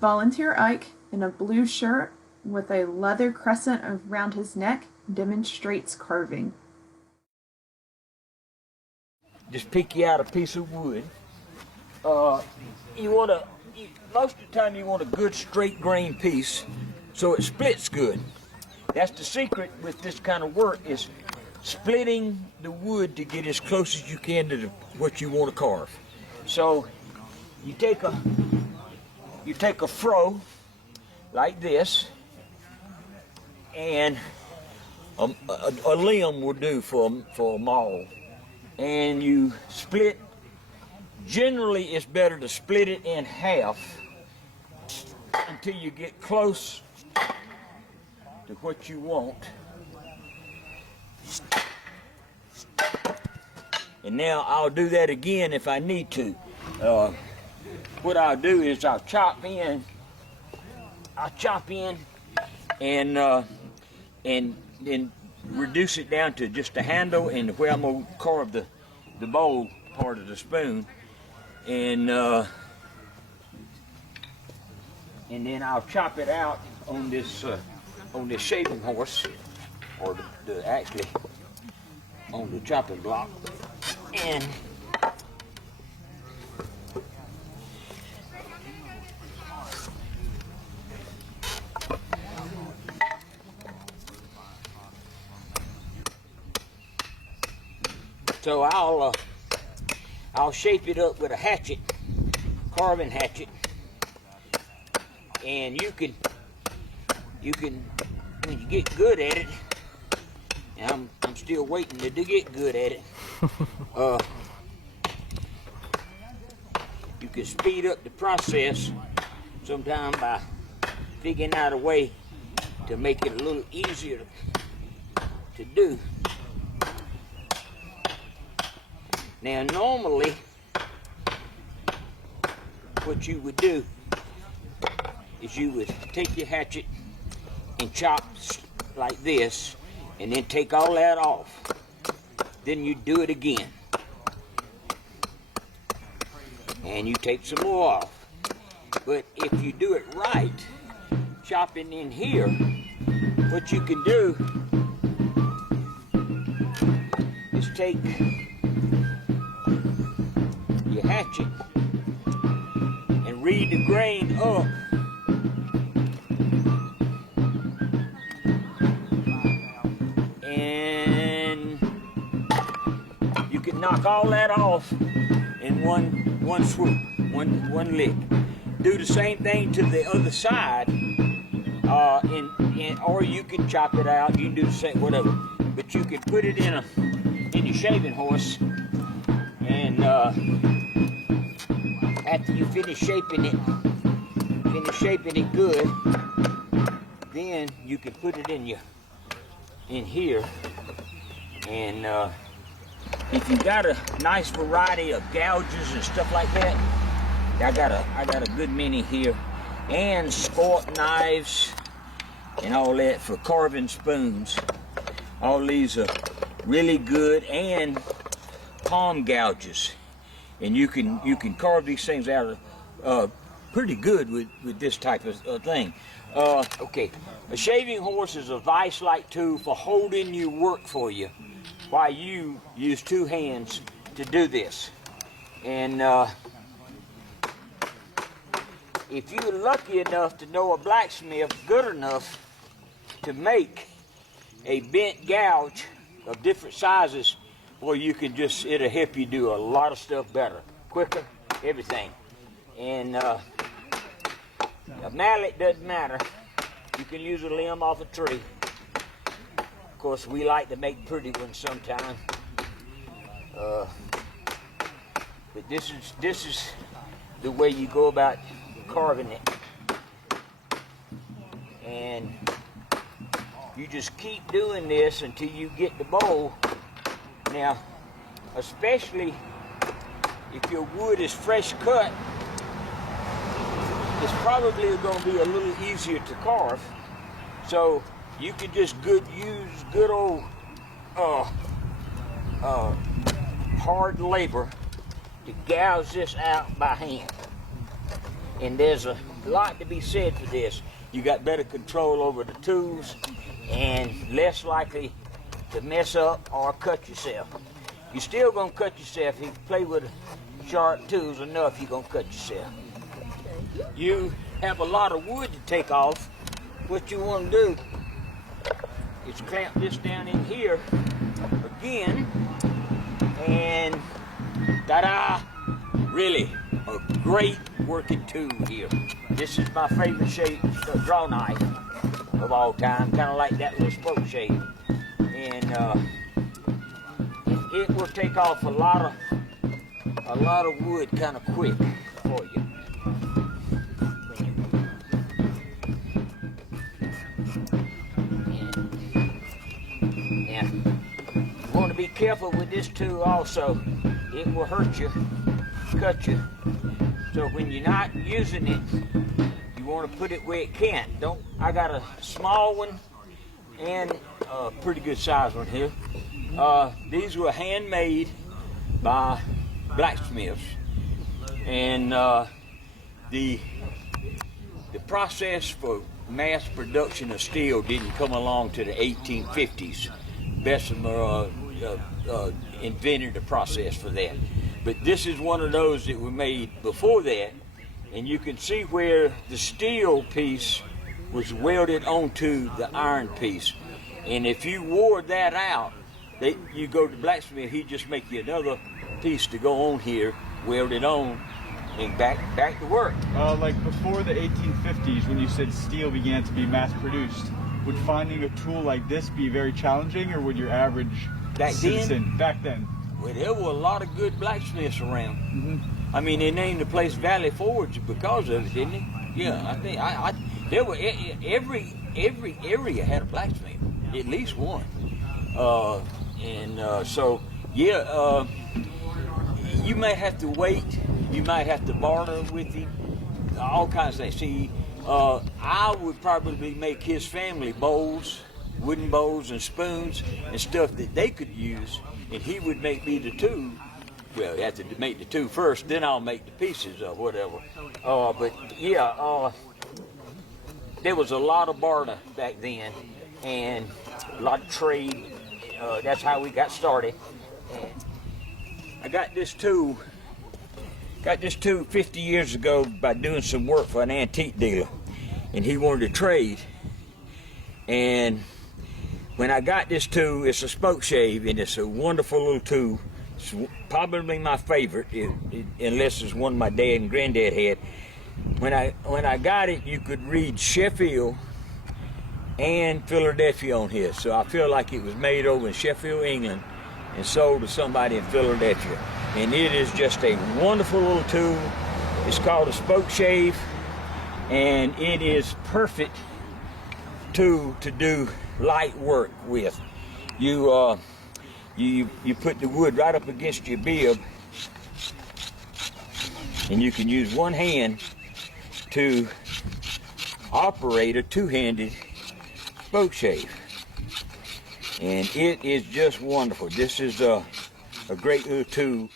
Volunteer Ike, in a blue shirt with a leather crescent around his neck, demonstrates carving. Just pick you out a piece of wood. Most of the time you want a good straight grain piece so it splits good. That's the secret with this kind of work, is splitting the wood to get as close as you can to what you want to carve. So you take a fro like this, and a limb will do for a maul, and you split. Generally, it's better to split it in half until you get close to what you want. And now I'll do that again if I need to. What I'll do is I'll chop in and then reduce it down to just a handle and where I'm gonna carve the bowl part of the spoon, and then I'll chop it out on this shaving horse, or actually on the chopping block, and so I'll shape it up with a hatchet, carving hatchet, and you can when you get good at it, and I'm still waiting to get good at it. You can speed up the process sometime by figuring out a way to make it a little easier to do. Now, normally, what you would do is you would take your hatchet and chop like this, and then take all that off. Then you do it again. And you take some more off. But if you do it right, chopping in here, what you can do is take your hatchet and read the grain up, and you can knock all that off in one swoop, one lick. Do the same thing to the other side, or you can chop it out. You can do the same, whatever. But you can put it in your shaving horse, and after you finish shaping it good, then you can put it in here. And if you got a nice variety of gouges and stuff like that, I got a good many here, and spork knives and all that for carving spoons. All these are really good, and palm gouges, and you can carve these things out of pretty good with this type of thing. Okay, a shaving horse is a vice-like tool for holding your work for you while you use two hands to do this. And if you're lucky enough to know a blacksmith good enough to make a bent gouge of different sizes, well, you can it'll help you do a lot of stuff better, quicker, everything. And a mallet doesn't matter. You can use a limb off a tree. Of course, we like to make pretty ones sometimes. But this is the way you go about carving it. And you just keep doing this until you get the bowl. Now, especially if your wood is fresh cut, it's probably going to be a little easier to carve. So you can just use good old hard labor to gouge this out by hand. And there's a lot to be said for this. You got better control over the tools and less likely to mess up or cut yourself. You're still gonna cut yourself if you play with sharp tools enough. You're gonna cut yourself. You have a lot of wood to take off. What you want to do is clamp this down in here again, and ta-da! Really a great working tool here. This is my favorite shape draw knife of all time, kind of like that little Spokeshave, and it will take off a lot of wood kind of quick for you. And you want to be careful with this tool also. It will hurt you, cut you. So when you're not using it, you want to put it where it can't. I got a small one and a pretty good size one here. These were handmade by blacksmiths, and the process for mass production of steel didn't come along to the 1850s. Bessemer invented the process for that. But this is one of those that were made before that, and you can see where the steel piece was welded onto the iron piece. And if you wore that out, you go to the blacksmith, he'd just make you another piece to go on here, weld it on, and back to work. Like before the 1850s, when you said steel began to be mass produced, would finding a tool like this be very challenging, or would your average citizen back then? Well, there were a lot of good blacksmiths around. Mm-hmm. I mean, they named the place Valley Forge because of it, didn't they? Yeah, I think there were every area had a blacksmith, at least one. So yeah, you may have to wait. You might have to barter with him. All kinds of things. See, I would probably make his family bowls, wooden bowls and spoons and stuff that they could use, and he would make me the tool. Well, you have to make the tool first, then I'll make the pieces or whatever. But yeah, there was a lot of barter back then, and a lot of trade. That's how we got started. And I got this tool 50 years ago by doing some work for an antique dealer, and he wanted to trade. And when I got this tool, it's a Spokeshave, and it's a wonderful little tool. It's probably my favorite, unless it's one my dad and granddad had. When I got it, you could read Sheffield and Philadelphia on here. So I feel like it was made over in Sheffield, England, and sold to somebody in Philadelphia. And it is just a wonderful little tool. It's called a Spokeshave, and it is perfect tool to do light work with. You put the wood right up against your bib, and you can use one hand to operate a two-handed Spokeshave, and it is just wonderful. This is a great little tool.